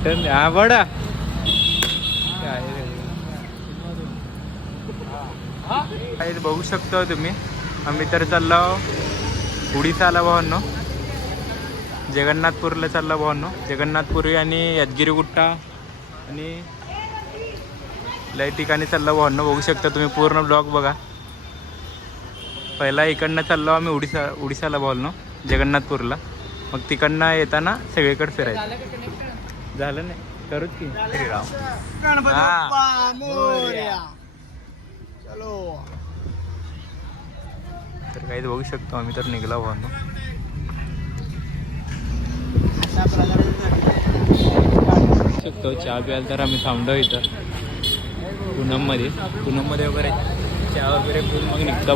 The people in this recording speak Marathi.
रिटर्न हा बडा काय बघू शकता तुम्ही. आम्ही तर चाललो उडीसाला भावांनो, जगन्नाथपूरला चाललो भावांनो. जगन्नाथपुरी आणि यादगिरीगुट्टा आणि लय ठिकाणी चाललो भावांनो. बघू शकता तुम्ही पूर्ण ब्लॉग बघा. पहिला इकडनं चाललो आम्ही उडीसाला भावांनो, जगन्नाथपूरला. मग तिकडनं येताना सगळीकडे फिरायचं. झालं नाही करूच की श्रीराम. तर काही बघू शकतो आम्ही तर निघला भावांनो. शकतो चहा प्यायला तर आम्ही थांबलो इथं पूनममध्ये वगैरे चहा वगैरे पिऊन मग निघतो.